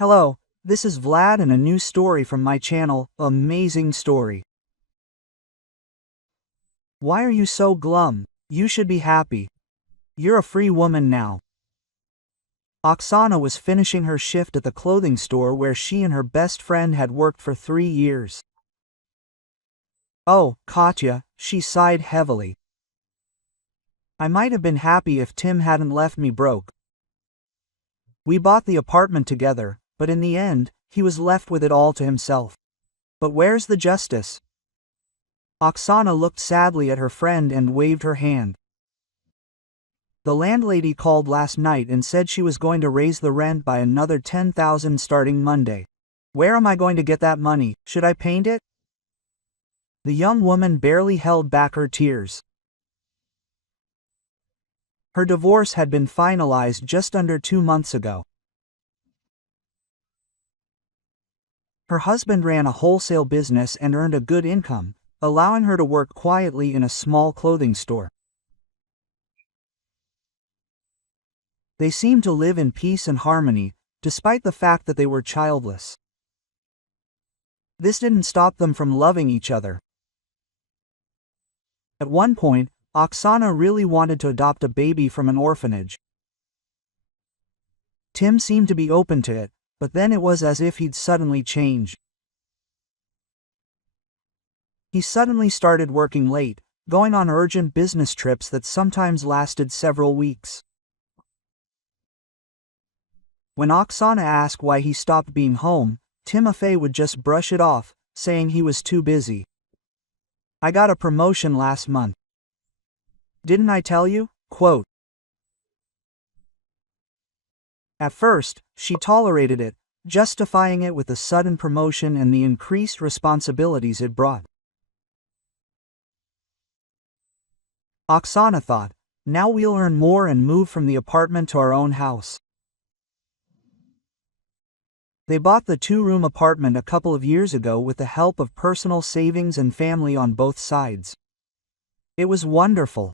Hello, this is Vlad and a new story from my channel, Amazing Story. Why are you so glum? You should be happy. You're a free woman now. Oksana was finishing her shift at the clothing store where she and her best friend had worked for 3 years. Oh, Katya, she sighed heavily. I might have been happy if Tim hadn't left me broke. We bought the apartment together, but in the end, he was left with it all to himself. But where's the justice? Oksana looked sadly at her friend and waved her hand. The landlady called last night and said she was going to raise the rent by another 10,000 starting Monday. Where am I going to get that money? Should I paint it? The young woman barely held back her tears. Her divorce had been finalized just under 2 months ago. Her husband ran a wholesale business and earned a good income, allowing her to work quietly in a small clothing store. They seemed to live in peace and harmony, despite the fact that they were childless. This didn't stop them from loving each other. At one point, Oksana really wanted to adopt a baby from an orphanage. Tim seemed to be open to it, but then it was as if he'd suddenly changed. He suddenly started working late, going on urgent business trips that sometimes lasted several weeks. When Oksana asked why he stopped being home, Timofey would just brush it off, saying he was too busy. I got a promotion last month. Didn't I tell you? Quote. At first, she tolerated it, justifying it with the sudden promotion and the increased responsibilities it brought. Oksana thought, now we'll earn more and move from the apartment to our own house. They bought the 2-room apartment a couple of years ago with the help of personal savings and family on both sides. It was wonderful.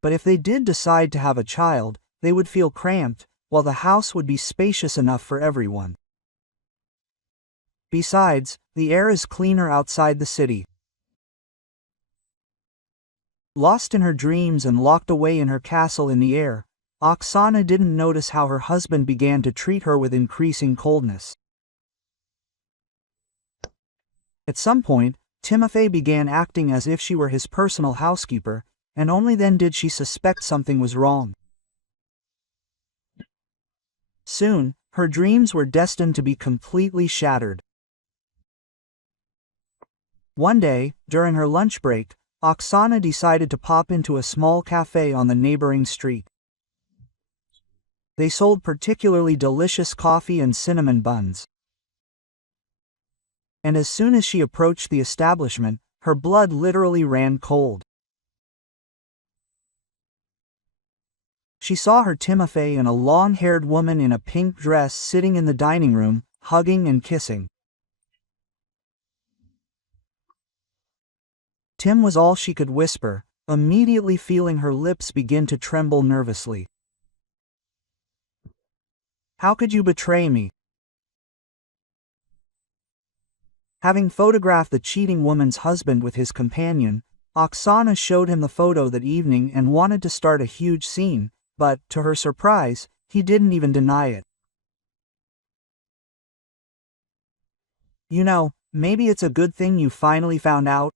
But if they did decide to have a child, they would feel cramped, while the house would be spacious enough for everyone. Besides, the air is cleaner outside the city. Lost in her dreams and locked away in her castle in the air, Oksana didn't notice how her husband began to treat her with increasing coldness. At some point, Timofey began acting as if she were his personal housekeeper, and only then did she suspect something was wrong. Soon, her dreams were destined to be completely shattered. One day, during her lunch break, Oksana decided to pop into a small cafe on the neighboring street. They sold particularly delicious coffee and cinnamon buns. And as soon as she approached the establishment, her blood literally ran cold. She saw her Timofey and a long-haired woman in a pink dress sitting in the dining room, hugging and kissing. Tim was all she could whisper, immediately feeling her lips begin to tremble nervously. How could you betray me? Having photographed the cheating woman's husband with his companion, Oksana showed him the photo that evening and wanted to start a huge scene, but, to her surprise, he didn't even deny it. You know, maybe it's a good thing you finally found out.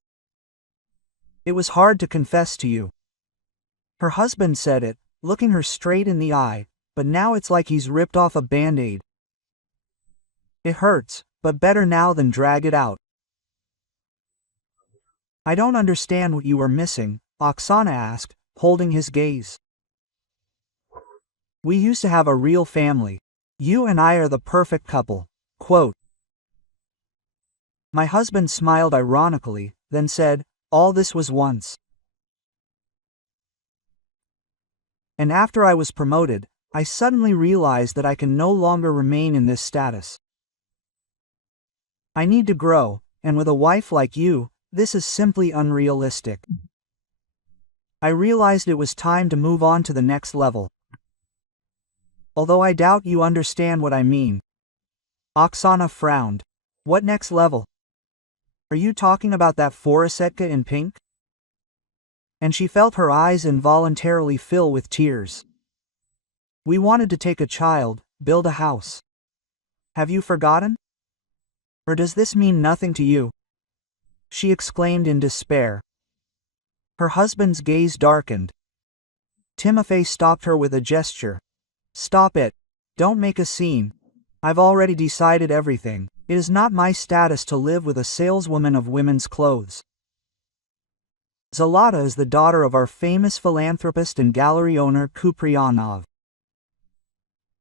It was hard to confess to you. Her husband said it, looking her straight in the eye, but now it's like he's ripped off a band-aid. It hurts, but better now than drag it out. I don't understand what you were missing, Oksana asked, holding his gaze. We used to have a real family. You and I are the perfect couple. Quote. My husband smiled ironically, then said, all this was once. And after I was promoted, I suddenly realized that I can no longer remain in this status. I need to grow, and with a wife like you, this is simply unrealistic. I realized it was time to move on to the next level. although I doubt you understand what I mean. Oksana frowned. What next level? Are you talking about that Forasetka in pink? And she felt her eyes involuntarily fill with tears. We wanted to take a child, build a house. Have you forgotten? Or does this mean nothing to you? She exclaimed in despair. Her husband's gaze darkened. Timofey stopped her with a gesture. Stop it. Don't make a scene. I've already decided everything. It is not my status to live with a saleswoman of women's clothes. Zalata is the daughter of our famous philanthropist and gallery owner Kupriyanov.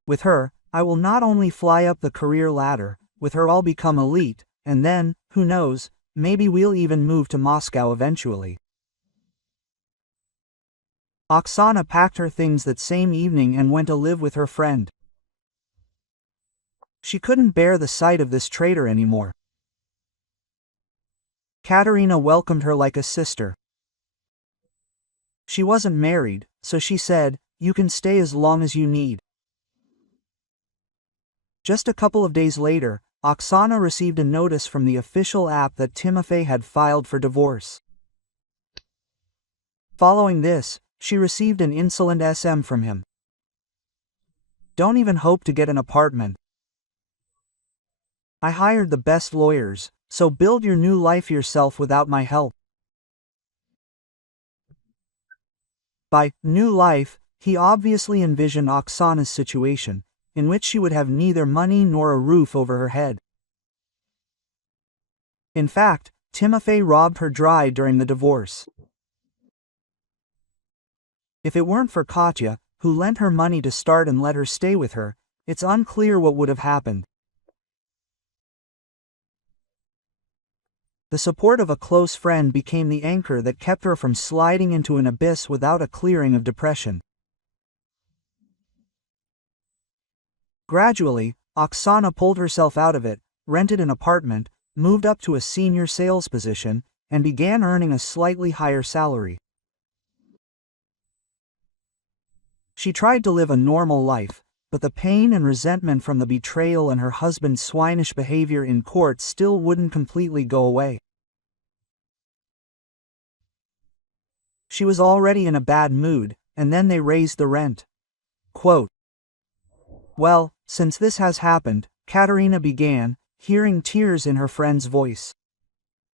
With her, I will not only fly up the career ladder, with her I'll become elite, and then, who knows, maybe we'll even move to Moscow eventually. Oksana packed her things that same evening and went to live with her friend. She couldn't bear the sight of this traitor anymore. Katerina welcomed her like a sister. She wasn't married, so she said, "You can stay as long as you need." Just a couple of days later, Oksana received a notice from the official app that Timofey had filed for divorce. Following this, she received an insolent SM from him. Don't even hope to get an apartment. I hired the best lawyers, so build your new life yourself without my help. By new life, he obviously envisioned Oksana's situation, in which she would have neither money nor a roof over her head. In fact, Timofey robbed her dry during the divorce. If it weren't for Katya, who lent her money to start and let her stay with her, it's unclear what would have happened. The support of a close friend became the anchor that kept her from sliding into an abyss without a clearing of depression. Gradually, Oksana pulled herself out of it, rented an apartment, moved up to a senior sales position, and began earning a slightly higher salary. She tried to live a normal life, but the pain and resentment from the betrayal and her husband's swinish behavior in court still wouldn't completely go away. She was already in a bad mood, and then they raised the rent. Quote, "Well, since this has happened," Katerina began, hearing tears in her friend's voice.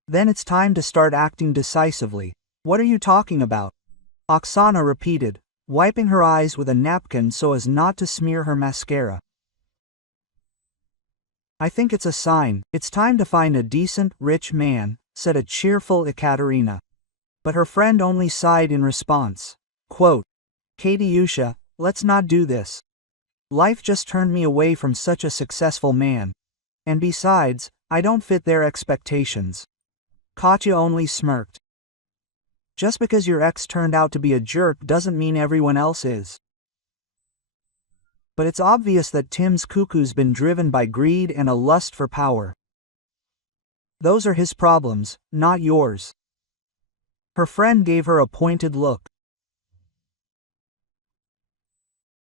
"Then it's time to start acting decisively." "What are you talking about?" Oksana repeated, wiping her eyes with a napkin so as not to smear her mascara. "I think it's a sign. It's time to find a decent, rich man," said a cheerful Ekaterina. But her friend only sighed in response. Quote, "Katyusha, let's not do this. Life just turned me away from such a successful man. And besides, I don't fit their expectations." Katya only smirked. Just because your ex turned out to be a jerk doesn't mean everyone else is. But it's obvious that Tim's cuckoo's been driven by greed and a lust for power. Those are his problems, not yours. Her friend gave her a pointed look.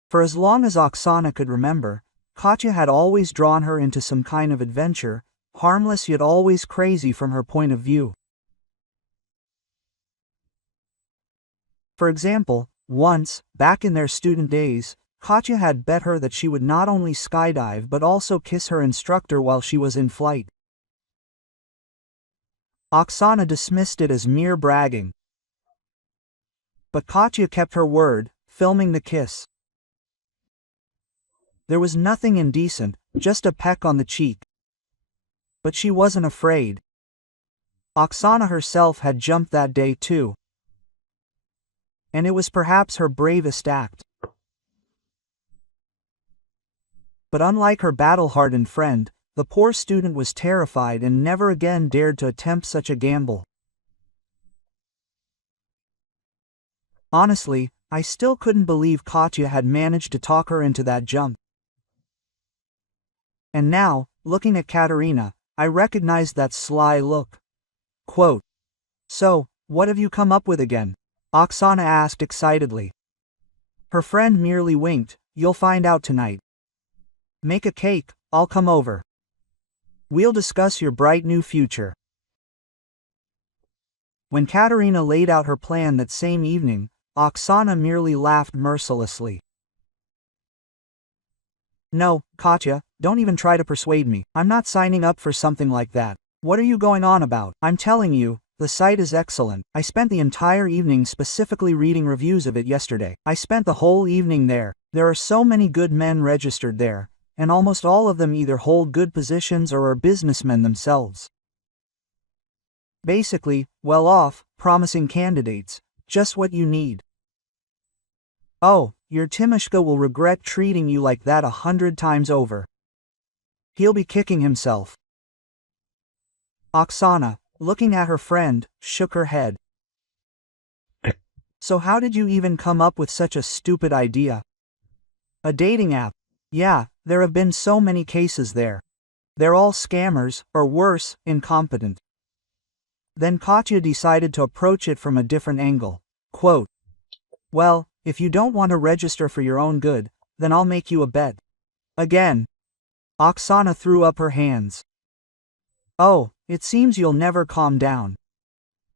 For as long as Oksana could remember, Katya had always drawn her into some kind of adventure, harmless yet always crazy from her point of view. For example, once, back in their student days, Katya had bet her that she would not only skydive but also kiss her instructor while she was in flight. Oksana dismissed it as mere bragging. But Katya kept her word, filming the kiss. There was nothing indecent, just a peck on the cheek. But she wasn't afraid. Oksana herself had jumped that day too. And it was perhaps her bravest act. But unlike her battle-hardened friend, the poor student was terrified and never again dared to attempt such a gamble. Honestly, I still couldn't believe Katya had managed to talk her into that jump. And now, looking at Katerina, I recognized that sly look. Quote, "So, what have you come up with again?" Oksana asked excitedly. Her friend merely winked, You'll find out tonight. Make a cake, I'll come over. We'll discuss your bright new future. When Katerina laid out her plan that same evening, Oksana merely laughed mercilessly. No, Katya, don't even try to persuade me. I'm not signing up for something like that. What are you going on about? I'm telling you, the site is excellent. I spent the entire evening specifically reading reviews of it yesterday. I spent the whole evening there. There are so many good men registered there, and almost all of them either hold good positions or are businessmen themselves. Basically, well-off, promising candidates. Just what you need. Oh, your Timoshka will regret treating you like that 100 times over. He'll be kicking himself. Oksana, looking at her friend, shook her head. So how did you even come up with such a stupid idea? A dating app. Yeah, there have been so many cases there. They're all scammers, or worse, incompetent. Then Katya decided to approach it from a different angle. Quote, well, if you don't want to register for your own good, then I'll make you a bet. Again. Oksana threw up her hands. Oh, it seems you'll never calm down.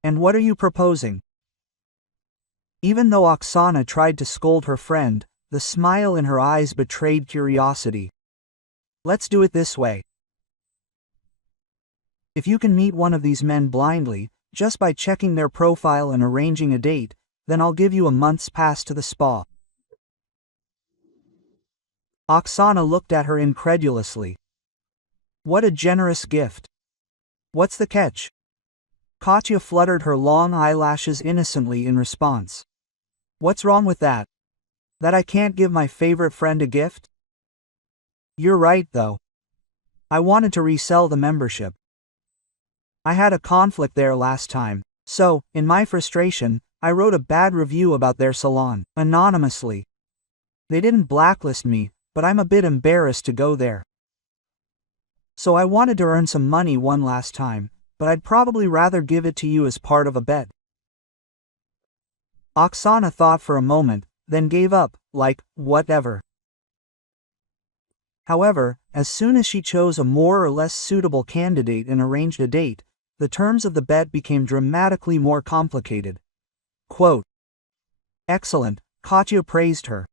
And what are you proposing? Even though Oksana tried to scold her friend, the smile in her eyes betrayed curiosity. Let's do it this way. If you can meet one of these men blindly, just by checking their profile and arranging a date, then I'll give you a month's pass to the spa. Oksana looked at her incredulously. What a generous gift. What's the catch? Katya fluttered her long eyelashes innocently in response. What's wrong with that? That I can't give my favorite friend a gift? You're right though. I wanted to resell the membership. I had a conflict there last time, so, in my frustration, I wrote a bad review about their salon, anonymously. They didn't blacklist me, but I'm a bit embarrassed to go there. So I wanted to earn some money one last time, but I'd probably rather give it to you as part of a bet. Oksana thought for a moment, then gave up, like, whatever. However, as soon as she chose a more or less suitable candidate and arranged a date, the terms of the bet became dramatically more complicated. Quote, excellent, Katya praised her.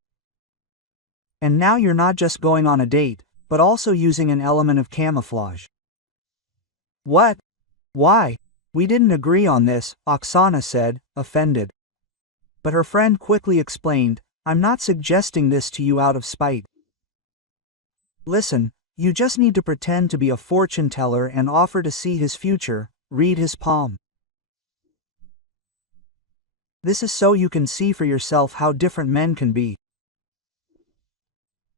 And now you're not just going on a date, but also using an element of camouflage. What? Why? We didn't agree on this, Oksana said, offended. But her friend quickly explained, I'm not suggesting this to you out of spite. Listen, you just need to pretend to be a fortune teller and offer to see his future, read his palm. This is so you can see for yourself how different men can be.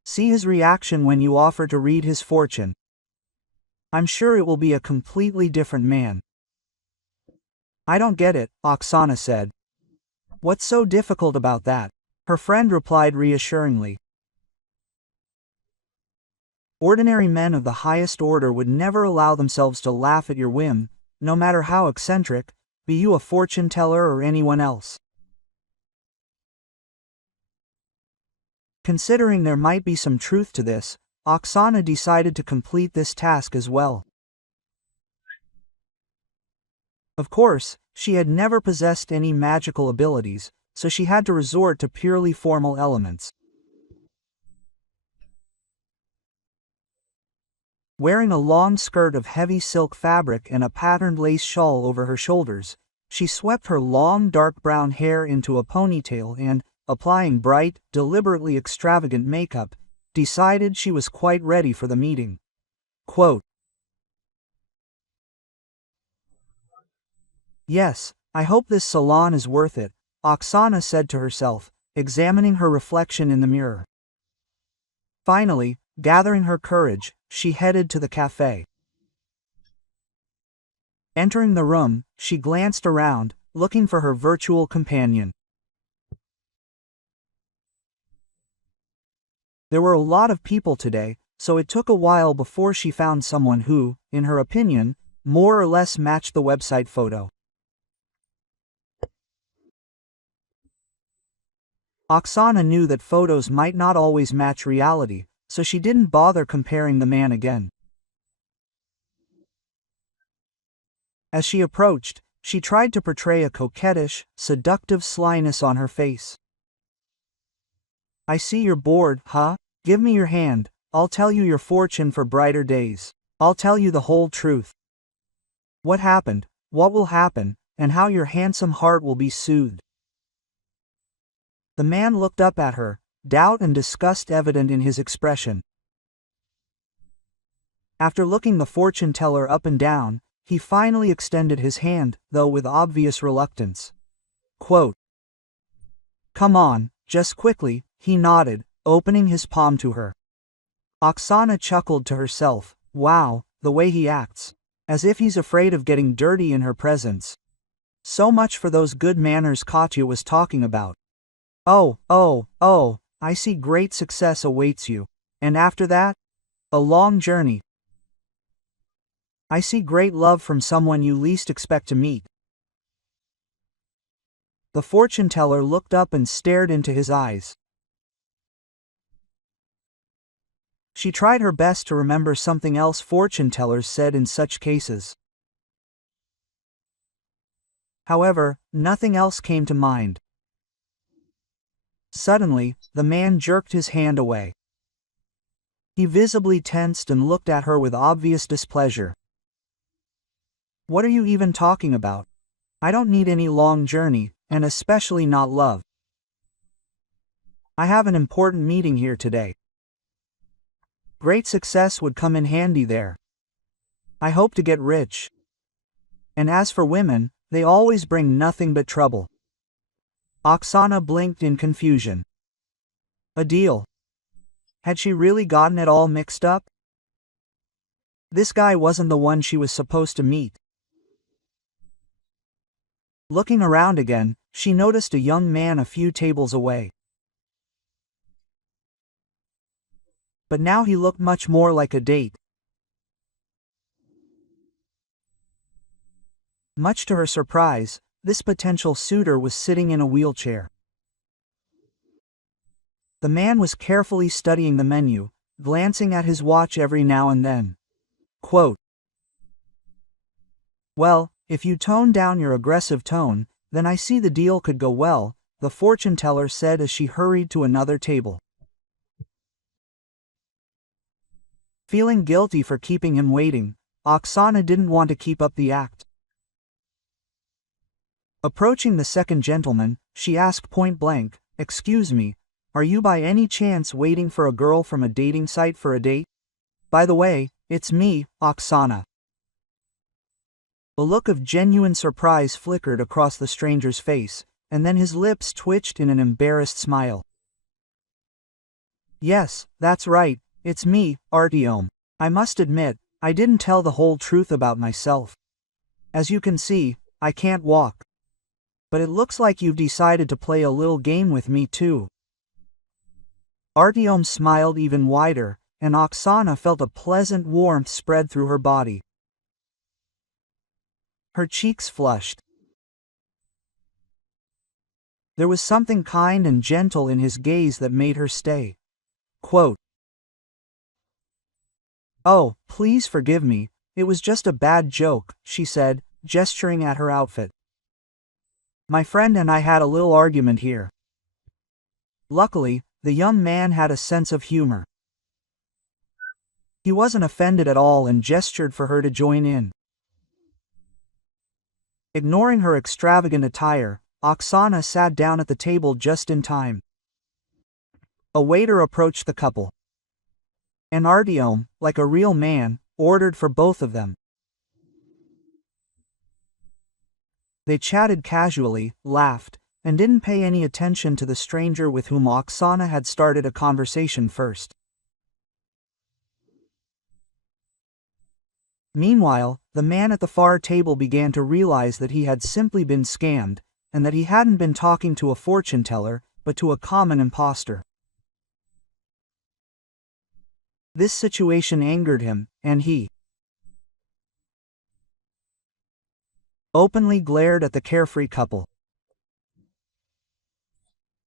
See his reaction when you offer to read his fortune. I'm sure it will be a completely different man. I don't get it, Oksana said. What's so difficult about that? Her friend replied reassuringly. Ordinary men of the highest order would never allow themselves to laugh at your whim, no matter how eccentric, be you a fortune teller or anyone else. Considering there might be some truth to this, Oksana decided to complete this task as well. Of course, she had never possessed any magical abilities, so she had to resort to purely formal elements. Wearing a long skirt of heavy silk fabric and a patterned lace shawl over her shoulders, she swept her long dark brown hair into a ponytail and, applying bright, deliberately extravagant makeup, decided she was quite ready for the meeting. Quote, yes, I hope this salon is worth it, Oksana said to herself, examining her reflection in the mirror. Finally, gathering her courage, she headed to the cafe. Entering the room, she glanced around, looking for her virtual companion. There were a lot of people today, so it took a while before she found someone who, in her opinion, more or less matched the website photo. Oksana knew that photos might not always match reality, so she didn't bother comparing the man again. As she approached, she tried to portray a coquettish, seductive slyness on her face. "I see you're bored, huh? Give me your hand, I'll tell you your fortune for brighter days. I'll tell you the whole truth. What happened, what will happen, and how your handsome heart will be soothed." The man looked up at her, doubt and disgust evident in his expression. After looking the fortune teller up and down, he finally extended his hand, though with obvious reluctance. Quote, "Come on, just quickly," he nodded, opening his palm to her. Oksana chuckled to herself, "Wow, the way he acts. As if he's afraid of getting dirty in her presence. So much for those good manners Katya was talking about. Oh, I see great success awaits you. And after that? A long journey. I see great love from someone you least expect to meet." The fortune teller looked up and stared into his eyes. She tried her best to remember something else fortune tellers said in such cases. However, nothing else came to mind. Suddenly, the man jerked his hand away. He visibly tensed and looked at her with obvious displeasure. "What are you even talking about? I don't need any long journey, and especially not love. I have an important meeting here today. Great success would come in handy there. I hope to get rich. And as for women, they always bring nothing but trouble." Oksana blinked in confusion. A deal? Had she really gotten it all mixed up? This guy wasn't the one she was supposed to meet. Looking around again, she noticed a young man a few tables away. But now he looked much more like a date. Much to her surprise, this potential suitor was sitting in a wheelchair. The man was carefully studying the menu, glancing at his watch every now and then. Quote, "Well, if you tone down your aggressive tone, then I see the deal could go well," the fortune teller said as she hurried to another table. Feeling guilty for keeping him waiting, Oksana didn't want to keep up the act. Approaching the second gentleman, she asked point blank, "Excuse me, are you by any chance waiting for a girl from a dating site for a date? By the way, it's me, Oksana." A look of genuine surprise flickered across the stranger's face, and then his lips twitched in an embarrassed smile. "Yes, that's right, it's me, Artyom. I must admit, I didn't tell the whole truth about myself. As you can see, I can't walk. But it looks like you've decided to play a little game with me too." Artyom smiled even wider, and Oksana felt a pleasant warmth spread through her body. Her cheeks flushed. There was something kind and gentle in his gaze that made her stay. Quote, "Oh, please forgive me, it was just a bad joke," she said, gesturing at her outfit. "My friend and I had a little argument here." Luckily, the young man had a sense of humor. He wasn't offended at all and gestured for her to join in. Ignoring her extravagant attire, Oksana sat down at the table just in time. A waiter approached the couple. And Artyom, like a real man, ordered for both of them. They chatted casually, laughed, and didn't pay any attention to the stranger with whom Oksana had started a conversation first. Meanwhile, the man at the far table began to realize that he had simply been scammed, and that he hadn't been talking to a fortune teller, but to a common imposter. This situation angered him, and he openly glared at the carefree couple.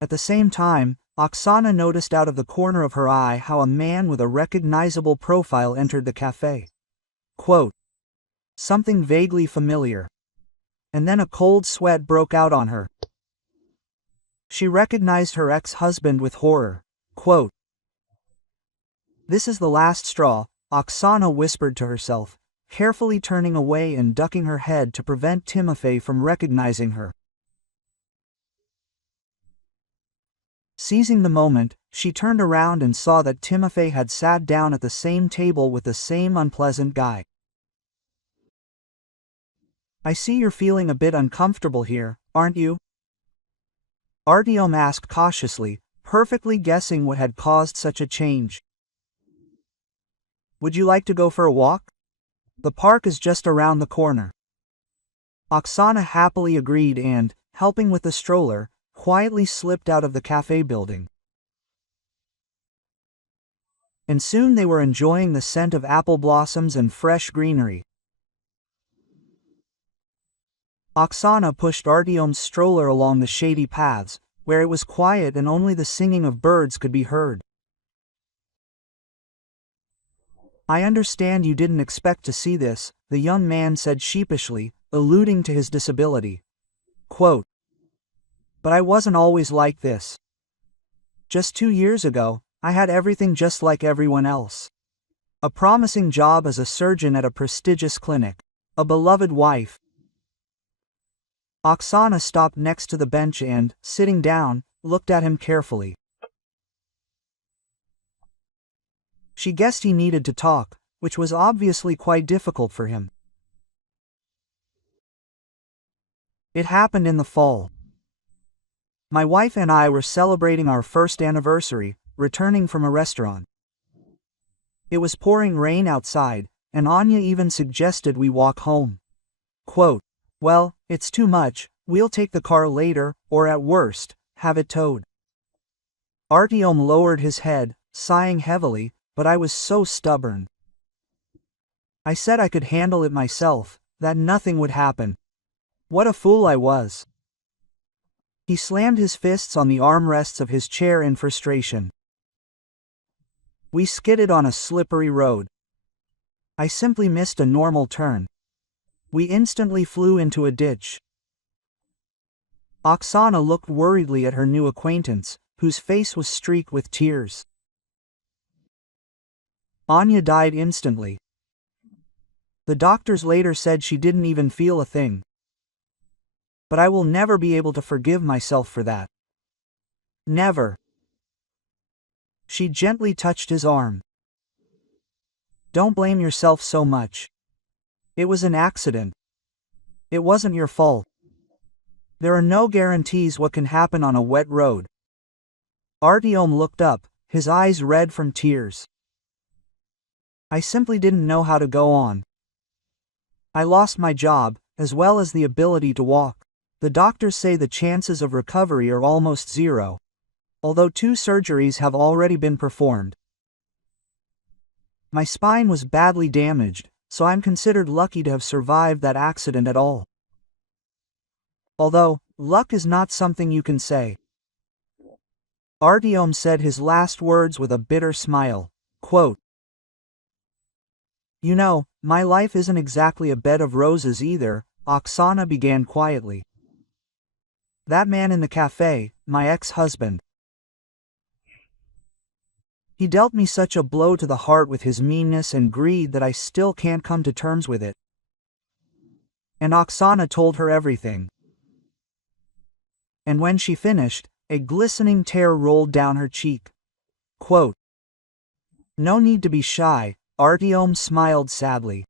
At the same time, Oksana noticed out of the corner of her eye how a man with a recognizable profile entered the cafe. Quote, something vaguely familiar. And then a cold sweat broke out on her. She recognized her ex-husband with horror. Quote, this is the last straw, Oksana whispered to herself, carefully turning away and ducking her head to prevent Timofey from recognizing her. Seizing the moment, she turned around and saw that Timofey had sat down at the same table with the same unpleasant guy. I see you're feeling a bit uncomfortable here, aren't you? Artyom asked cautiously, perfectly guessing what had caused such a change. Would you like to go for a walk? The park is just around the corner. Oksana happily agreed and, helping with the stroller, quietly slipped out of the cafe building. And soon they were enjoying the scent of apple blossoms and fresh greenery. Oksana pushed Artyom's stroller along the shady paths, where it was quiet and only the singing of birds could be heard. I understand you didn't expect to see this, the young man said sheepishly, alluding to his disability. Quote, but I wasn't always like this. Just 2 years ago, I had everything just like everyone else. A promising job as a surgeon at a prestigious clinic. A beloved wife. Oksana stopped next to the bench and, sitting down, looked at him carefully. She guessed he needed to talk, which was obviously quite difficult for him. It happened in the fall. My wife and I were celebrating our first anniversary, returning from a restaurant. It was pouring rain outside, and Anya even suggested we walk home. Quote, well, it's too much, we'll take the car later, or at worst, have it towed. Artyom lowered his head, sighing heavily, but I was so stubborn. I said I could handle it myself, that nothing would happen. What a fool I was. He slammed his fists on the armrests of his chair in frustration. We skidded on a slippery road. I simply missed a normal turn. We instantly flew into a ditch. Oksana looked worriedly at her new acquaintance, whose face was streaked with tears. Anya died instantly. The doctors later said she didn't even feel a thing. But I will never be able to forgive myself for that. Never. She gently touched his arm. Don't blame yourself so much. It was an accident. It wasn't your fault. There are no guarantees what can happen on a wet road. Artyom looked up, his eyes red from tears. I simply didn't know how to go on. I lost my job, as well as the ability to walk. The doctors say the chances of recovery are almost zero, although 2 surgeries have already been performed. My spine was badly damaged, so I'm considered lucky to have survived that accident at all. Although, luck is not something you can say. Artyom said his last words with a bitter smile. Quote, you know, my life isn't exactly a bed of roses either, Oksana began quietly. That man in the cafe, my ex-husband. He dealt me such a blow to the heart with his meanness and greed that I still can't come to terms with it. And Oksana told her everything. And when she finished, a glistening tear rolled down her cheek. Quote, no need to be shy, Artyom smiled sadly.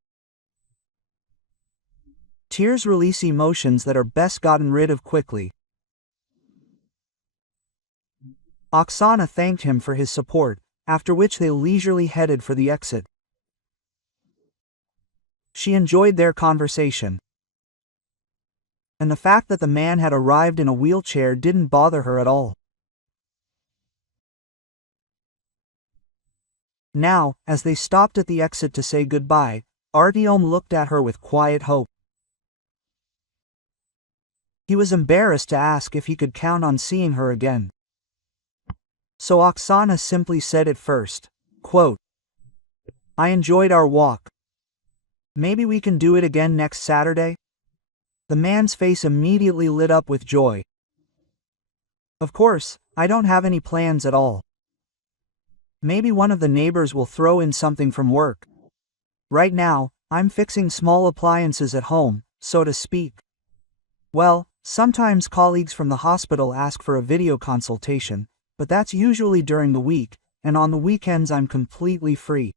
Tears release emotions that are best gotten rid of quickly. Oksana thanked him for his support, after which they leisurely headed for the exit. She enjoyed their conversation. And the fact that the man had arrived in a wheelchair didn't bother her at all. Now, as they stopped at the exit to say goodbye, Artyom looked at her with quiet hope. He was embarrassed to ask if he could count on seeing her again. So Oksana simply said it first. Quote, I enjoyed our walk. Maybe we can do it again next Saturday? The man's face immediately lit up with joy. Of course, I don't have any plans at all. Maybe one of the neighbors will throw in something from work. Right now, I'm fixing small appliances at home, so to speak. Well, sometimes colleagues from the hospital ask for a video consultation, but that's usually during the week, and on the weekends I'm completely free.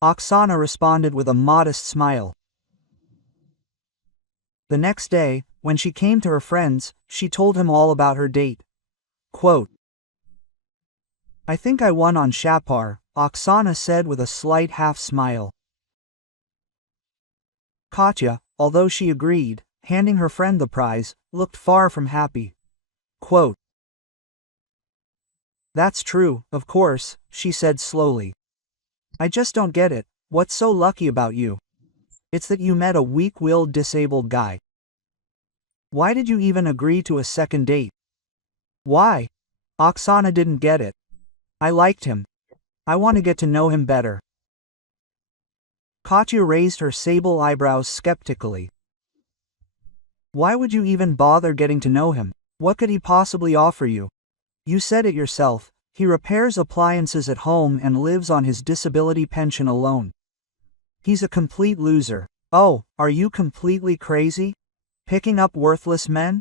Oksana responded with a modest smile. The next day, when she came to her friends, she told him all about her date. Quote, I think I won on Shapar, Oksana said with a slight half-smile. Katya, although she agreed, handing her friend the prize, looked far from happy. Quote, That's true, of course, she said slowly. I just don't get it, what's so lucky about you? It's that you met a weak-willed disabled guy. Why did you even agree to a second date? Why? Oksana didn't get it. I liked him. I want to get to know him better. Katya raised her sable eyebrows skeptically. Why would you even bother getting to know him? What could he possibly offer you? You said it yourself, he repairs appliances at home and lives on his disability pension alone. He's a complete loser. Oh, are you completely crazy? Picking up worthless men?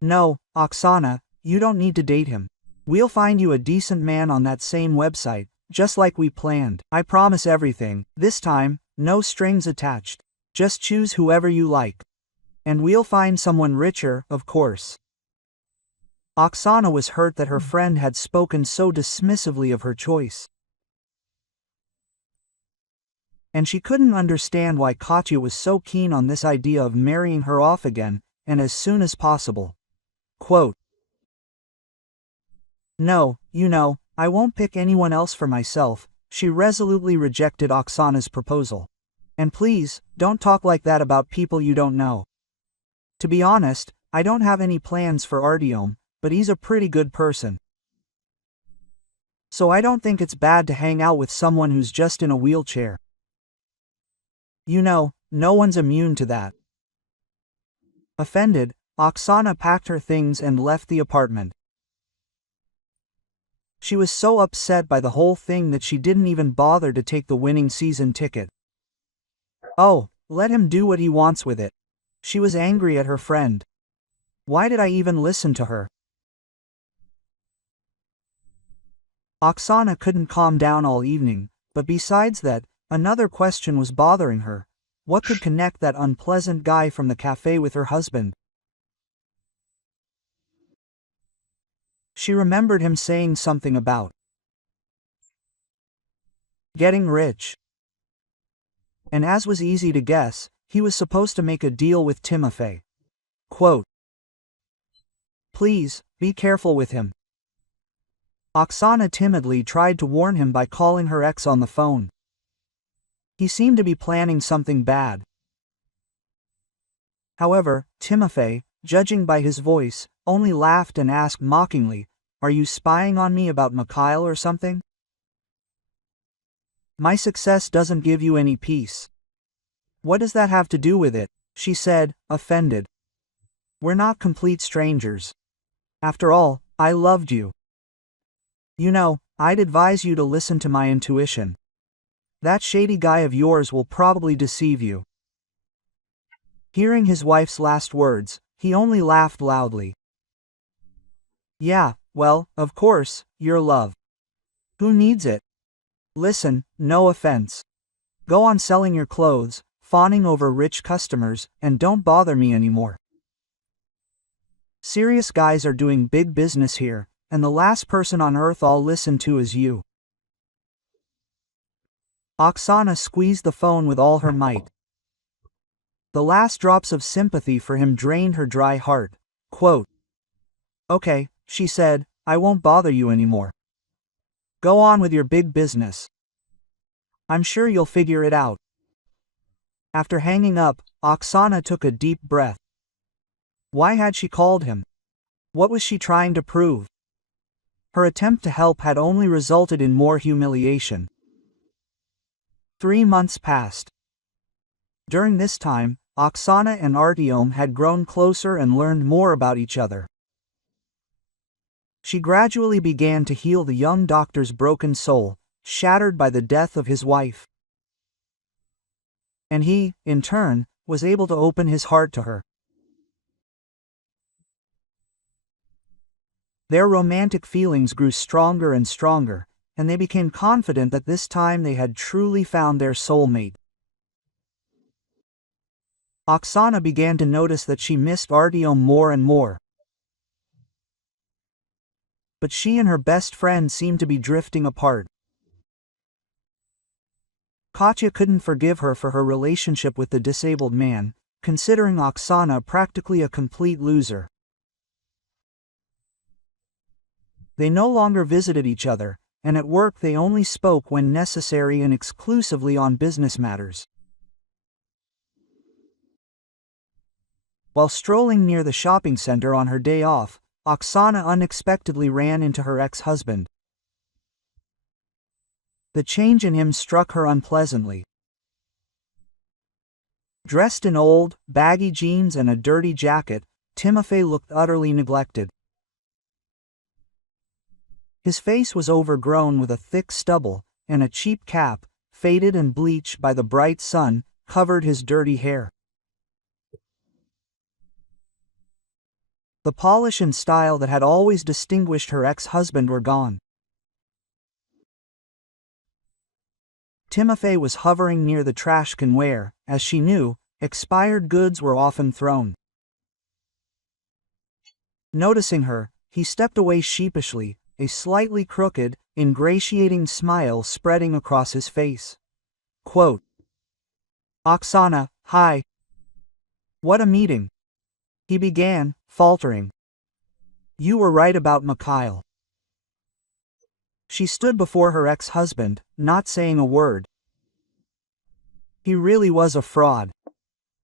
No, Oksana, you don't need to date him. We'll find you a decent man on that same website, just like we planned. I promise everything, this time, no strings attached. Just choose whoever you like. And we'll find someone richer, of course. Oksana was hurt that her friend had spoken so dismissively of her choice. And she couldn't understand why Katya was so keen on this idea of marrying her off again, and as soon as possible. Quote, No, I won't pick anyone else for myself, she resolutely rejected Oksana's proposal. And please, don't talk like that about people you don't know. To be honest, I don't have any plans for Artyom, but he's a pretty good person. So I don't think it's bad to hang out with someone who's just in a wheelchair. No one's immune to that. Offended, Oksana packed her things and left the apartment. She was so upset by the whole thing that she didn't even bother to take the winning season ticket. Oh, let him do what he wants with it. She was angry at her friend. Why did I even listen to her? Oksana couldn't calm down all evening, but besides that, another question was bothering her. What could connect that unpleasant guy from the cafe with her husband? She remembered him saying something about getting rich. And as was easy to guess, he was supposed to make a deal with Timofey. Quote, Please, be careful with him. Oksana timidly tried to warn him by calling her ex on the phone. He seemed to be planning something bad. However, Timofey, judging by his voice, only laughed and asked mockingly, Are you spying on me about Mikhail or something? My success doesn't give you any peace. What does that have to do with it? She said, offended. We're not complete strangers. After all, I loved you. I'd advise you to listen to my intuition. That shady guy of yours will probably deceive you. Hearing his wife's last words, he only laughed loudly. Yeah, well, of course, your love. Who needs it? Listen, no offense. Go on selling your clothes, fawning over rich customers, and don't bother me anymore. Serious guys are doing big business here, and the last person on earth I'll listen to is you. Oksana squeezed the phone with all her might. The last drops of sympathy for him drained her dry heart. Quote, Okay, she said, I won't bother you anymore. Go on with your big business. I'm sure you'll figure it out. After hanging up, Oksana took a deep breath. Why had she called him? What was she trying to prove? Her attempt to help had only resulted in more humiliation. 3 months passed. During this time, Oksana and Artyom had grown closer and learned more about each other. She gradually began to heal the young doctor's broken soul, shattered by the death of his wife. And he, in turn, was able to open his heart to her. Their romantic feelings grew stronger and stronger, and they became confident that this time they had truly found their soulmate. Oksana began to notice that she missed Artyom more and more. But she and her best friend seemed to be drifting apart. Katya couldn't forgive her for her relationship with the disabled man, considering Oksana practically a complete loser. They no longer visited each other, and at work they only spoke when necessary and exclusively on business matters. While strolling near the shopping center on her day off, Oksana unexpectedly ran into her ex-husband. The change in him struck her unpleasantly. Dressed in old, baggy jeans and a dirty jacket, Timofey looked utterly neglected. His face was overgrown with a thick stubble, and a cheap cap, faded and bleached by the bright sun, covered his dirty hair. The polish and style that had always distinguished her ex-husband were gone. Timofey was hovering near the trash can where, as she knew, expired goods were often thrown. Noticing her, he stepped away sheepishly, a slightly crooked, ingratiating smile spreading across his face. Quote, "Oksana, hi. What a meeting," he began, faltering. "You were right about Mikhail." She stood before her ex-husband, not saying a word. "He really was a fraud.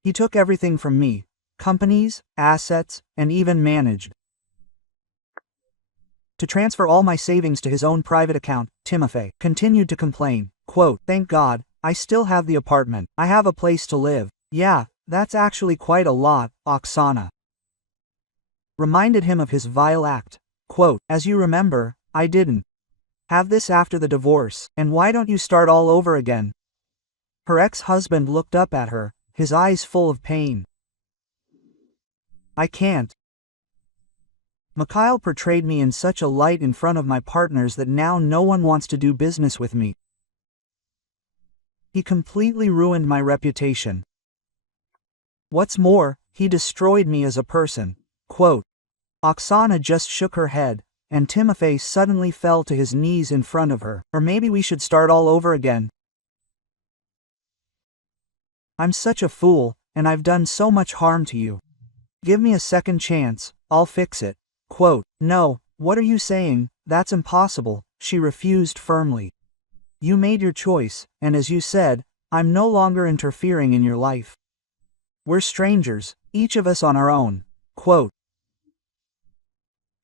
He took everything from me, companies, assets, and even managed to transfer all my savings to his own private account." Timofey continued to complain, quote, "Thank God, I still have the apartment. I have a place to live." "Yeah, that's actually quite a lot," Oksana reminded him of his vile act. Quote, "As you remember, I didn't have this after the divorce, and why don't you start all over again?" Her ex-husband looked up at her, his eyes full of pain. "I can't. Mikhail portrayed me in such a light in front of my partners that now no one wants to do business with me. He completely ruined my reputation. What's more, he destroyed me as a person." Quote, Oksana just shook her head, and Timofey suddenly fell to his knees in front of her. "Or maybe we should start all over again. I'm such a fool, and I've done so much harm to you. Give me a second chance, I'll fix it." Quote, "No, what are you saying? That's impossible," she refused firmly. "You made your choice, and as you said, I'm no longer interfering in your life. We're strangers, each of us on our own." Quote.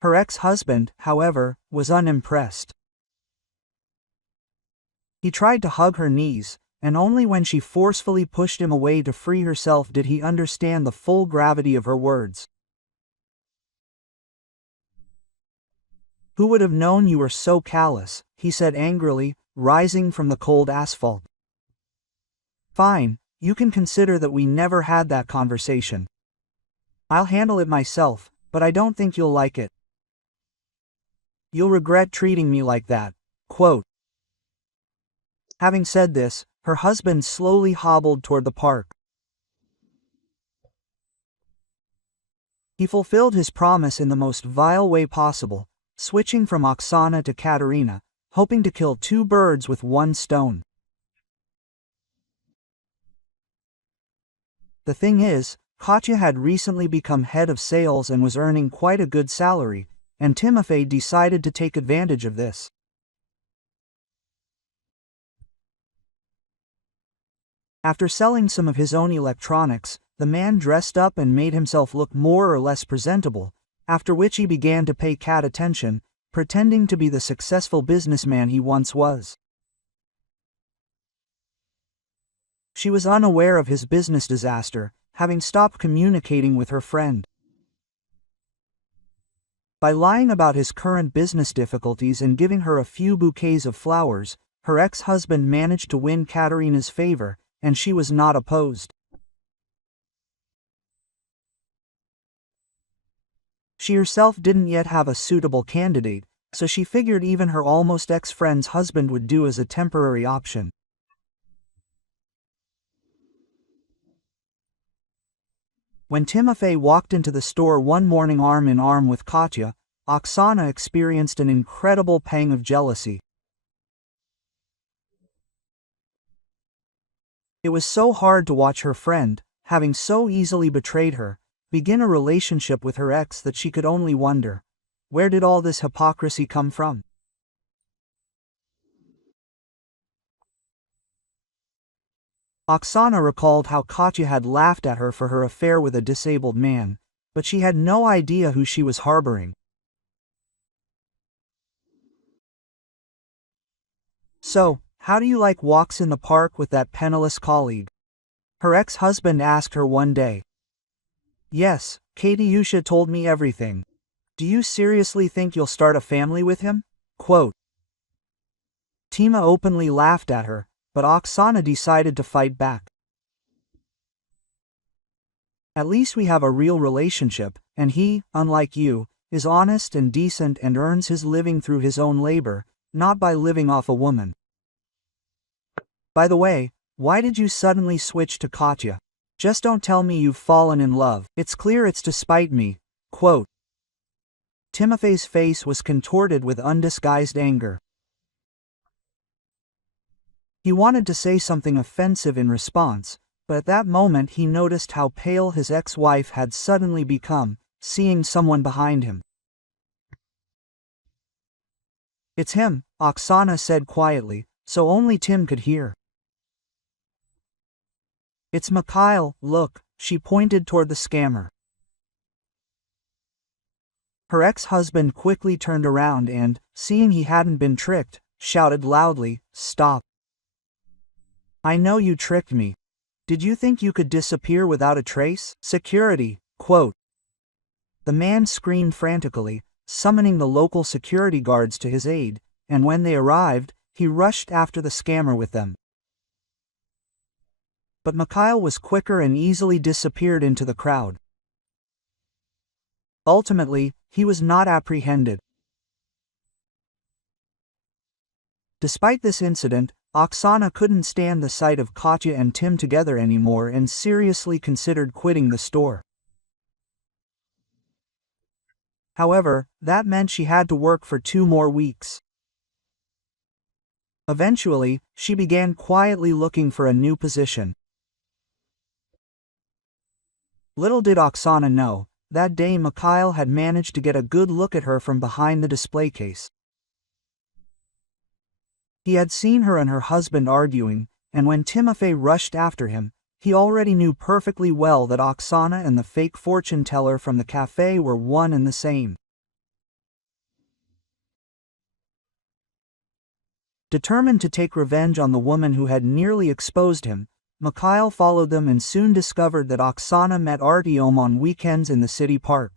Her ex-husband, however, was unimpressed. He tried to hug her knees, and only when she forcefully pushed him away to free herself did he understand the full gravity of her words. "Who would have known you were so callous?" he said angrily, rising from the cold asphalt. "Fine, you can consider that we never had that conversation. I'll handle it myself, but I don't think you'll like it. You'll regret treating me like that." Quote. Having said this, her husband slowly hobbled toward the park. He fulfilled his promise in the most vile way possible, switching from Oksana to Katerina, hoping to kill 2 birds with 1 stone. The thing is, Katya had recently become head of sales and was earning quite a good salary, and Timofey decided to take advantage of this. After selling some of his own electronics, the man dressed up and made himself look more or less presentable, after which he began to pay Kat attention, pretending to be the successful businessman he once was. She was unaware of his business disaster, having stopped communicating with her friend. By lying about his current business difficulties and giving her a few bouquets of flowers, her ex-husband managed to win Katerina's favor, and she was not opposed. She herself didn't yet have a suitable candidate, so she figured even her almost ex-friend's husband would do as a temporary option. When Timofey walked into the store one morning arm in arm with Katya, Oksana experienced an incredible pang of jealousy. It was so hard to watch her friend, having so easily betrayed her, begin a relationship with her ex that she could only wonder, where did all this hypocrisy come from? Oksana recalled how Katya had laughed at her for her affair with a disabled man, but she had no idea who she was harboring. "So, how do you like walks in the park with that penniless colleague?" her ex-husband asked her one day. "Yes, Katyusha told me everything. Do you seriously think you'll start a family with him?" Quote. Tima openly laughed at her, but Oksana decided to fight back. "At least we have a real relationship, and he, unlike you, is honest and decent and earns his living through his own labor, not by living off a woman. By the way, why did you suddenly switch to Katya? Just don't tell me you've fallen in love. It's clear it's to spite me." Quote. Timofey's face was contorted with undisguised anger. He wanted to say something offensive in response, but at that moment he noticed how pale his ex-wife had suddenly become, seeing someone behind him. "It's him," Oksana said quietly, so only Tim could hear. "It's Mikhail, look," she pointed toward the scammer. Her ex-husband quickly turned around and, seeing he hadn't been tricked, shouted loudly, "Stop. I know you tricked me. Did you think you could disappear without a trace? Security!" Quote. The man screamed frantically, summoning the local security guards to his aid, and when they arrived, he rushed after the scammer with them. But Mikhail was quicker and easily disappeared into the crowd. Ultimately, he was not apprehended. Despite this incident, Oksana couldn't stand the sight of Katya and Tim together anymore and seriously considered quitting the store. However, that meant she had to work for 2 more weeks. Eventually, she began quietly looking for a new position. Little did Oksana know, that day Mikhail had managed to get a good look at her from behind the display case. He had seen her and her husband arguing, and when Timofey rushed after him, he already knew perfectly well that Oksana and the fake fortune teller from the cafe were one and the same. Determined to take revenge on the woman who had nearly exposed him, Mikhail followed them and soon discovered that Oksana met Artyom on weekends in the city park.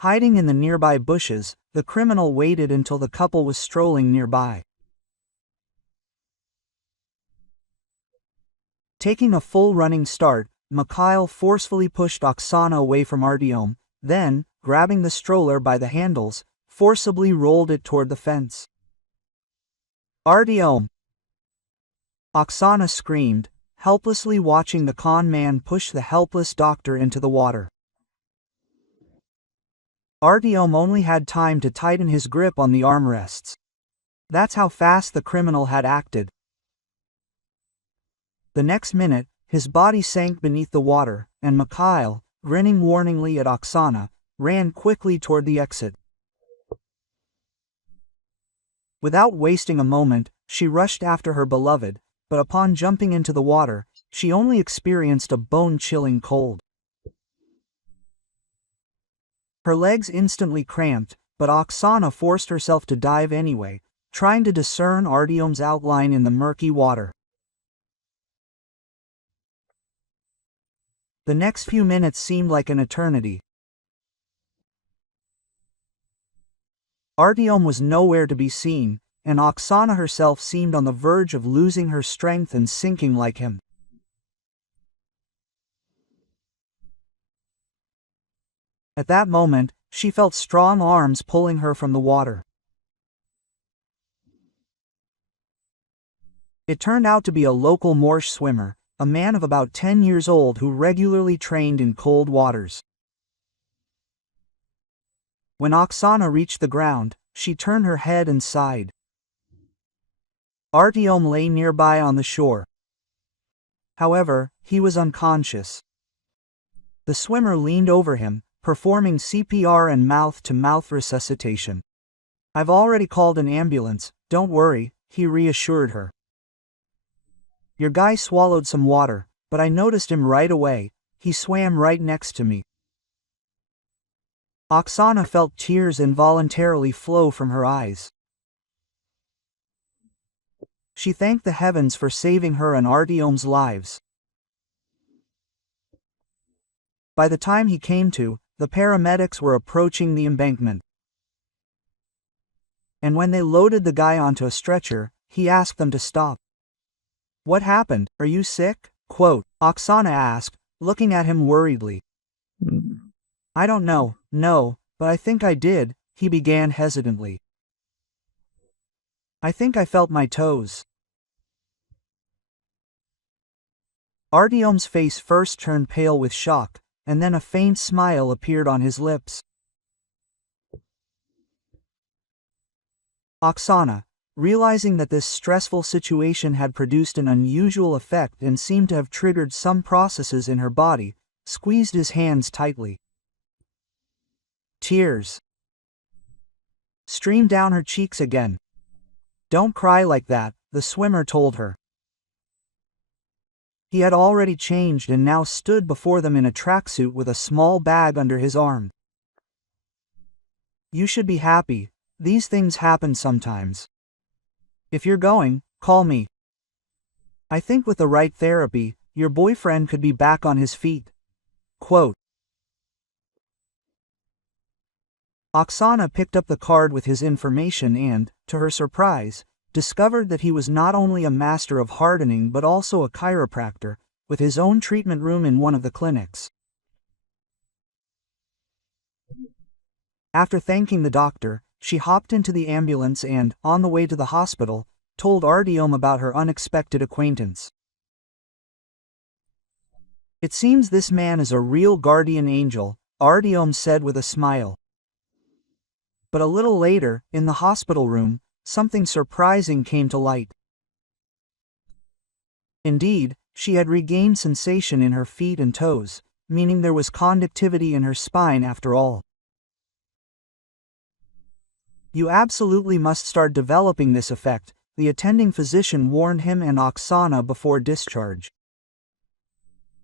Hiding in the nearby bushes, the criminal waited until the couple was strolling nearby. Taking a full running start, Mikhail forcefully pushed Oksana away from Artyom, then, grabbing the stroller by the handles, forcibly rolled it toward the fence. "Artyom!" Oksana screamed, helplessly watching the con man push the helpless doctor into the water. Artyom only had time to tighten his grip on the armrests. That's how fast the criminal had acted. The next minute, his body sank beneath the water, and Mikhail, grinning warningly at Oksana, ran quickly toward the exit. Without wasting a moment, she rushed after her beloved, but upon jumping into the water, she only experienced a bone-chilling cold. Her legs instantly cramped, but Oksana forced herself to dive anyway, trying to discern Artyom's outline in the murky water. The next few minutes seemed like an eternity. Artyom was nowhere to be seen, and Oksana herself seemed on the verge of losing her strength and sinking like him. At that moment, she felt strong arms pulling her from the water. It turned out to be a local marsh swimmer, a man of about 10 years old who regularly trained in cold waters. When Oksana reached the ground, she turned her head and sighed. Artyom lay nearby on the shore. However, he was unconscious. The swimmer leaned over him, performing CPR and mouth-to-mouth resuscitation. "I've already called an ambulance, don't worry," he reassured her. "Your guy swallowed some water, but I noticed him right away, he swam right next to me." Oksana felt tears involuntarily flow from her eyes. She thanked the heavens for saving her and Artyom's lives. By the time he came to, the paramedics were approaching the embankment. And when they loaded the guy onto a stretcher, he asked them to stop. "What happened? Are you sick?" Oksana asked, looking at him worriedly. "I don't know, no, but I think I did," he began hesitantly. "I think I felt my toes." Artyom's face first turned pale with shock, and then a faint smile appeared on his lips. Oksana, realizing that this stressful situation had produced an unusual effect and seemed to have triggered some processes in her body, squeezed his hands tightly. Tears streamed down her cheeks again. "Don't cry like that," the swimmer told her. He had already changed and now stood before them in a tracksuit with a small bag under his arm. "You should be happy, these things happen sometimes. If you're going, call me. I think with the right therapy, your boyfriend could be back on his feet." Oksana picked up the card with his information and, to her surprise, discovered that he was not only a master of hardening but also a chiropractor, with his own treatment room in one of the clinics. After thanking the doctor, she hopped into the ambulance and, on the way to the hospital, told Artyom about her unexpected acquaintance. "It seems this man is a real guardian angel," Artyom said with a smile. But a little later, in the hospital room, something surprising came to light. Indeed, she had regained sensation in her feet and toes, meaning there was conductivity in her spine after all. "You absolutely must start developing this effect," the attending physician warned him and Oksana before discharge.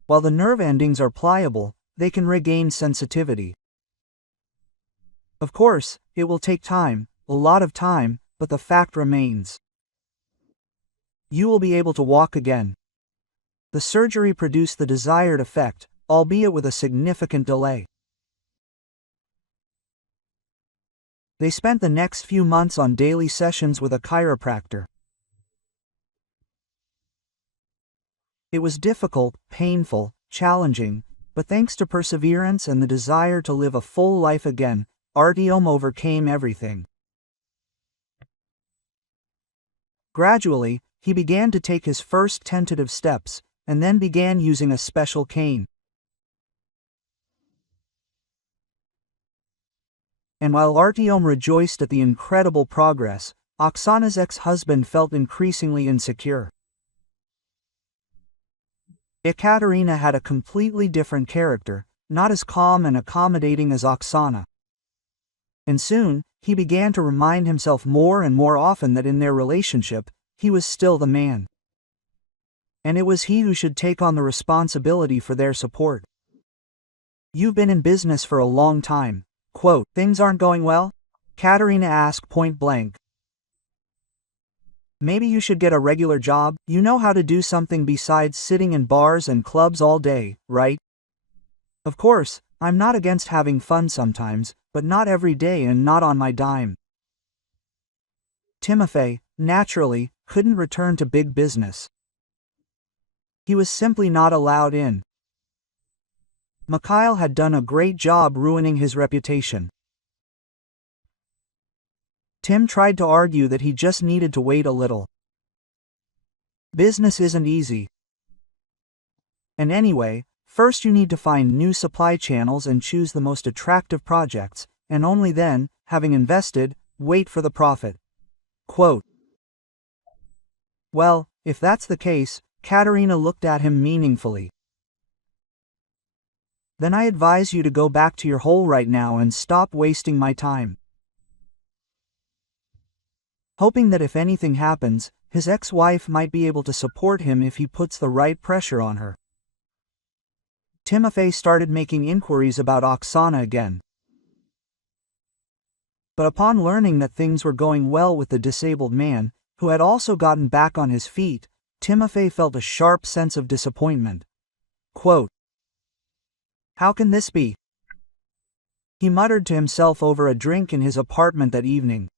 "While the nerve endings are pliable, they can regain sensitivity. Of course, it will take time, a lot of time, but the fact remains. You will be able to walk again." The surgery produced the desired effect, albeit with a significant delay. They spent the next few months on daily sessions with a chiropractor. It was difficult, painful, challenging, but thanks to perseverance and the desire to live a full life again, Artyom overcame everything. Gradually, he began to take his first tentative steps, and then began using a special cane. And while Artyom rejoiced at the incredible progress, Oksana's ex-husband felt increasingly insecure. Ekaterina had a completely different character, not as calm and accommodating as Oksana. And soon, he began to remind himself more and more often that in their relationship, he was still the man. And it was he who should take on the responsibility for their support. "You've been in business for a long time," Quote, "Things aren't going well?" Katerina asked point blank. "Maybe you should get a regular job. You know how to do something besides sitting in bars and clubs all day, right?" "Of course, I'm not against having fun sometimes, but not every day and not on my dime." Timofey, naturally, couldn't return to big business. He was simply not allowed in. Mikhail had done a great job ruining his reputation. Tim tried to argue that he just needed to wait a little. Business isn't easy. And anyway, first you need to find new supply channels and choose the most attractive projects, and only then, having invested, wait for the profit. Quote. Well, if that's the case, Katerina looked at him meaningfully. Then I advise you to go back to your hole right now and stop wasting my time. Hoping that if anything happens, his ex-wife might be able to support him if he puts the right pressure on her. Timofey started making inquiries about Oksana again. But upon learning that things were going well with the disabled man, who had also gotten back on his feet, Timofey felt a sharp sense of disappointment. Quote, "How can this be?" he muttered to himself over a drink in his apartment that evening.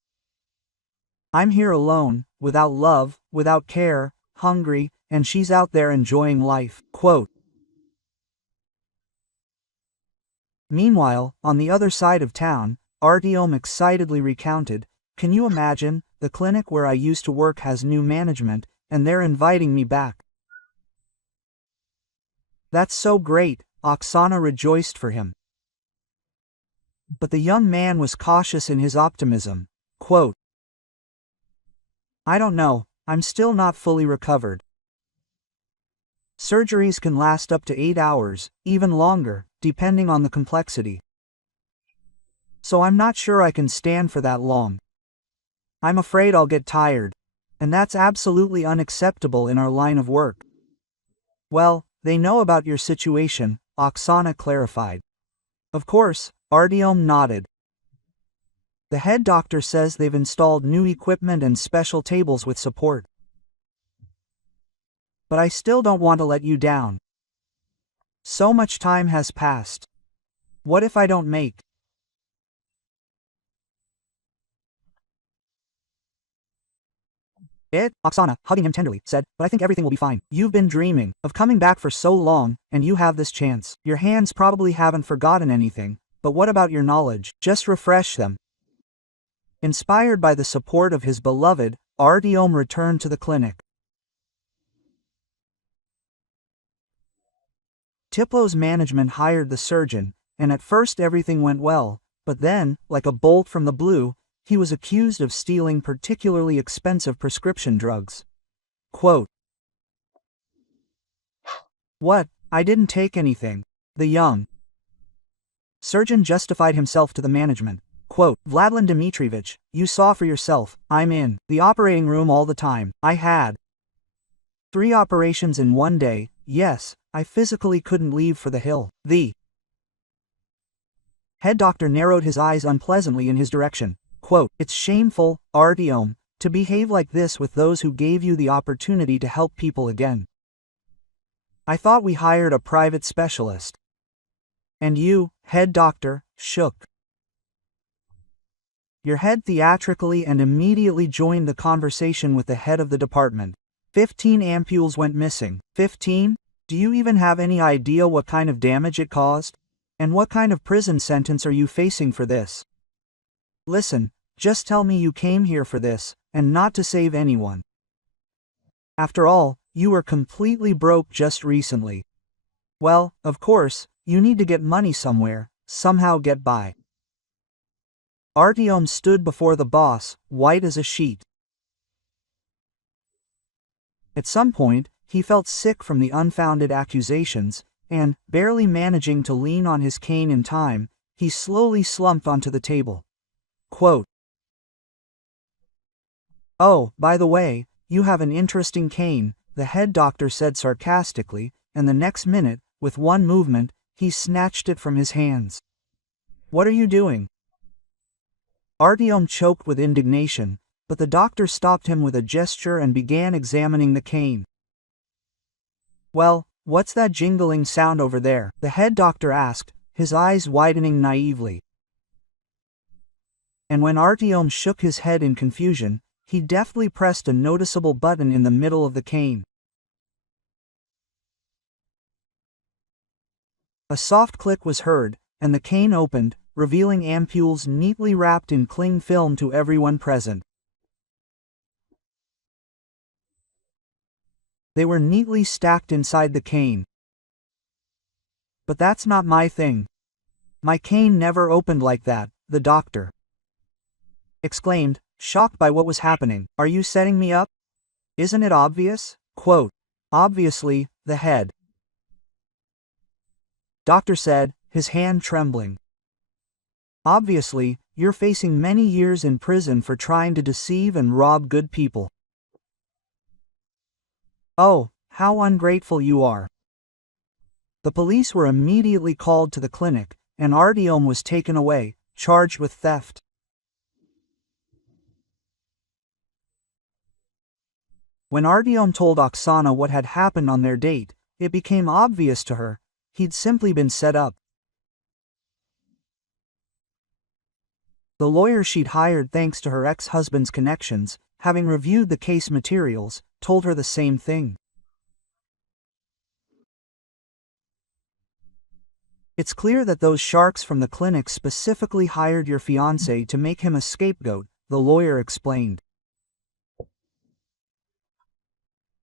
"I'm here alone, without love, without care, hungry, and she's out there enjoying life." Quote. Meanwhile, on the other side of town, Artyom excitedly recounted, "Can you imagine, the clinic where I used to work has new management, and they're inviting me back." "That's so great," Oksana rejoiced for him. But the young man was cautious in his optimism. Quote, "I don't know, I'm still not fully recovered. Surgeries can last up to 8 hours, even longer, depending on the complexity. So I'm not sure I can stand for that long. I'm afraid I'll get tired. And that's absolutely unacceptable in our line of work." "Well, they know about your situation," Oksana clarified. "Of course," Artyom nodded. "The head doctor says they've installed new equipment and special tables with support. But I still don't want to let you down. So much time has passed. What if I don't make it?" Oksana, hugging him tenderly, said, "But I think everything will be fine. You've been dreaming of coming back for so long, and you have this chance. Your hands probably haven't forgotten anything, but what about your knowledge? Just refresh them." Inspired by the support of his beloved, Artyom returned to the clinic. Tiplo's management hired the surgeon, and at first everything went well, but then, like a bolt from the blue, he was accused of stealing particularly expensive prescription drugs. Quote, "What? I didn't take anything." The young surgeon justified himself to the management. Quote, "Vladlen Dmitrievich, you saw for yourself, I'm in the operating room all the time. I had 3 operations in one day. Yes, I physically couldn't leave for the hill." The head doctor narrowed his eyes unpleasantly in his direction. Quote, "It's shameful, Artyom, to behave like this with those who gave you the opportunity to help people again. I thought we hired a private specialist." And you, head doctor, shook your head theatrically and immediately joined the conversation with the head of the department. 15 ampules went missing. 15? Do you even have any idea what kind of damage it caused? And what kind of prison sentence are you facing for this? Listen, just tell me you came here for this, and not to save anyone. After all, you were completely broke just recently. Well, of course, you need to get money somewhere, somehow get by." Artyom stood before the boss, white as a sheet. At some point, he felt sick from the unfounded accusations, and, barely managing to lean on his cane in time, he slowly slumped onto the table. Quote, "Oh, by the way, you have an interesting cane," the head doctor said sarcastically, and the next minute, with one movement, he snatched it from his hands. "What are you doing?" Artyom choked with indignation, but the doctor stopped him with a gesture and began examining the cane. "Well, what's that jingling sound over there?" the head doctor asked, his eyes widening naively. And when Artyom shook his head in confusion, he deftly pressed a noticeable button in the middle of the cane. A soft click was heard, and the cane opened, revealing ampules neatly wrapped in cling film to everyone present. They were neatly stacked inside the cane. "But that's not my thing. My cane never opened like that," the doctor exclaimed, shocked by what was happening. "Are you setting me up? Isn't it obvious?" Quote, "Obviously," the head doctor said, his hand trembling. "Obviously, you're facing many years in prison for trying to deceive and rob good people." "Oh, how ungrateful you are." The police were immediately called to the clinic, and Artyom was taken away, charged with theft. When Artyom told Oksana what had happened on their date, it became obvious to her. He'd simply been set up. The lawyer she'd hired thanks to her ex-husband's connections, having reviewed the case materials, told her the same thing. "It's clear that those sharks from the clinic specifically hired your fiancé to make him a scapegoat," the lawyer explained.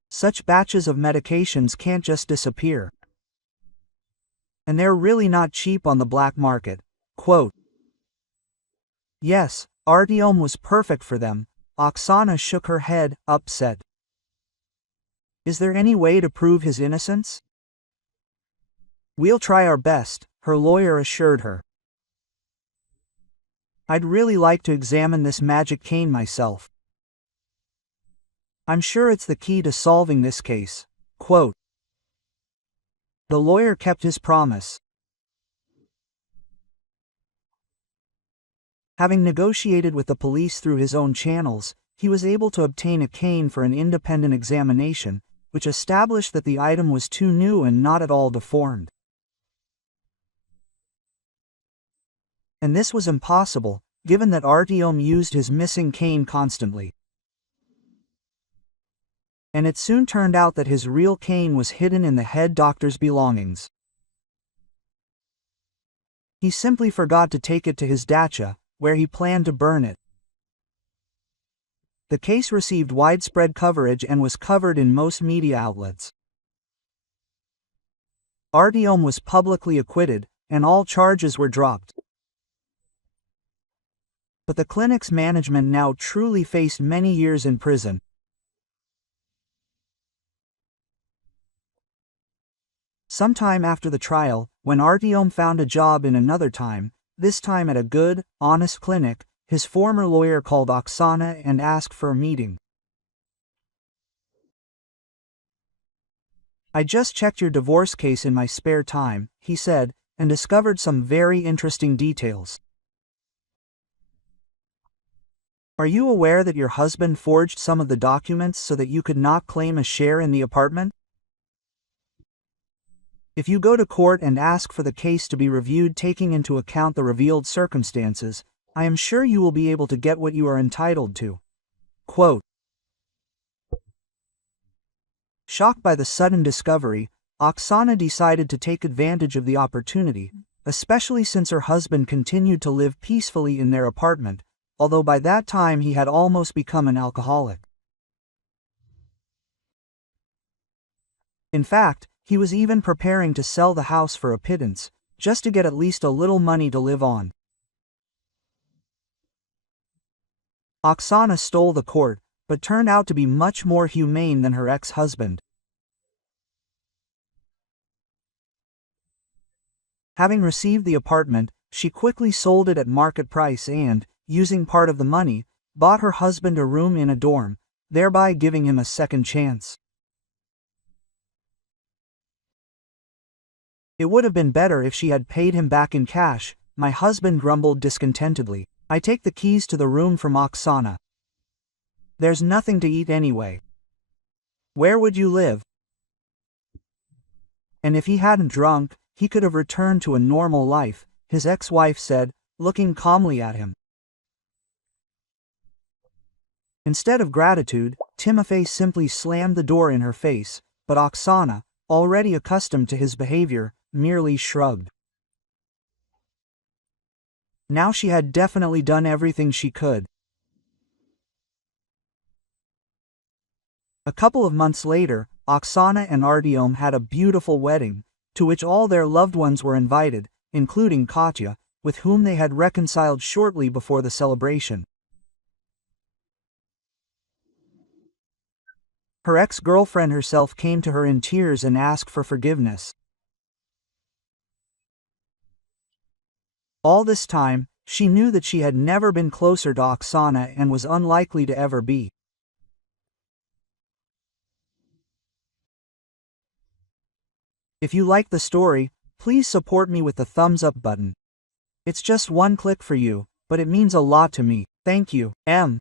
"Such batches of medications can't just disappear. And they're really not cheap on the black market." Quote, "Yes, Artyom was perfect for them." Oksana shook her head, upset. "Is there any way to prove his innocence?" "We'll try our best," her lawyer assured her. "I'd really like to examine this magic cane myself. I'm sure it's the key to solving this case." Quote, the lawyer kept his promise. Having negotiated with the police through his own channels, he was able to obtain a cane for an independent examination, which established that the item was too new and not at all deformed. And this was impossible, given that Artyom used his missing cane constantly. And it soon turned out that his real cane was hidden in the head doctor's belongings. He simply forgot to take it to his dacha, where he planned to burn it. The case received widespread coverage and was covered in most media outlets. Artyom was publicly acquitted, and all charges were dropped. But the clinic's management now truly faced many years in prison. Sometime after the trial, when Artyom found a job in another time, this time at a good, honest clinic, his former lawyer called Oksana and asked for a meeting. "I just checked your divorce case in my spare time," he said, "and discovered some very interesting details. Are you aware that your husband forged some of the documents so that you could not claim a share in the apartment? If you go to court and ask for the case to be reviewed taking into account the revealed circumstances, I am sure you will be able to get what you are entitled to." Quote, shocked by the sudden discovery, Oksana decided to take advantage of the opportunity, especially since her husband continued to live peacefully in their apartment, although by that time he had almost become an alcoholic. In fact, he was even preparing to sell the house for a pittance, just to get at least a little money to live on. Oksana stole the court, but turned out to be much more humane than her ex-husband. Having received the apartment, she quickly sold it at market price and, using part of the money, bought her husband a room in a dorm, thereby giving him a second chance. "It would have been better if she had paid him back in cash," my husband grumbled discontentedly. I take the keys to the room from Oksana. There's nothing to eat anyway. Where would you live? And if he hadn't drunk, he could have returned to a normal life, his ex-wife said, looking calmly at him. Instead of gratitude, Timofey simply slammed the door in her face, but Oksana, already accustomed to his behavior, merely shrugged. Now she had definitely done everything she could. A couple of months later, Oksana and Artyom had a beautiful wedding, to which all their loved ones were invited, including Katya, with whom they had reconciled shortly before the celebration. Her ex-girlfriend herself came to her in tears and asked for forgiveness. All this time, she knew that she had never been closer to Oksana and was unlikely to ever be. If you like the story, please support me with the thumbs up button. It's just one click for you, but it means a lot to me. Thank you. M.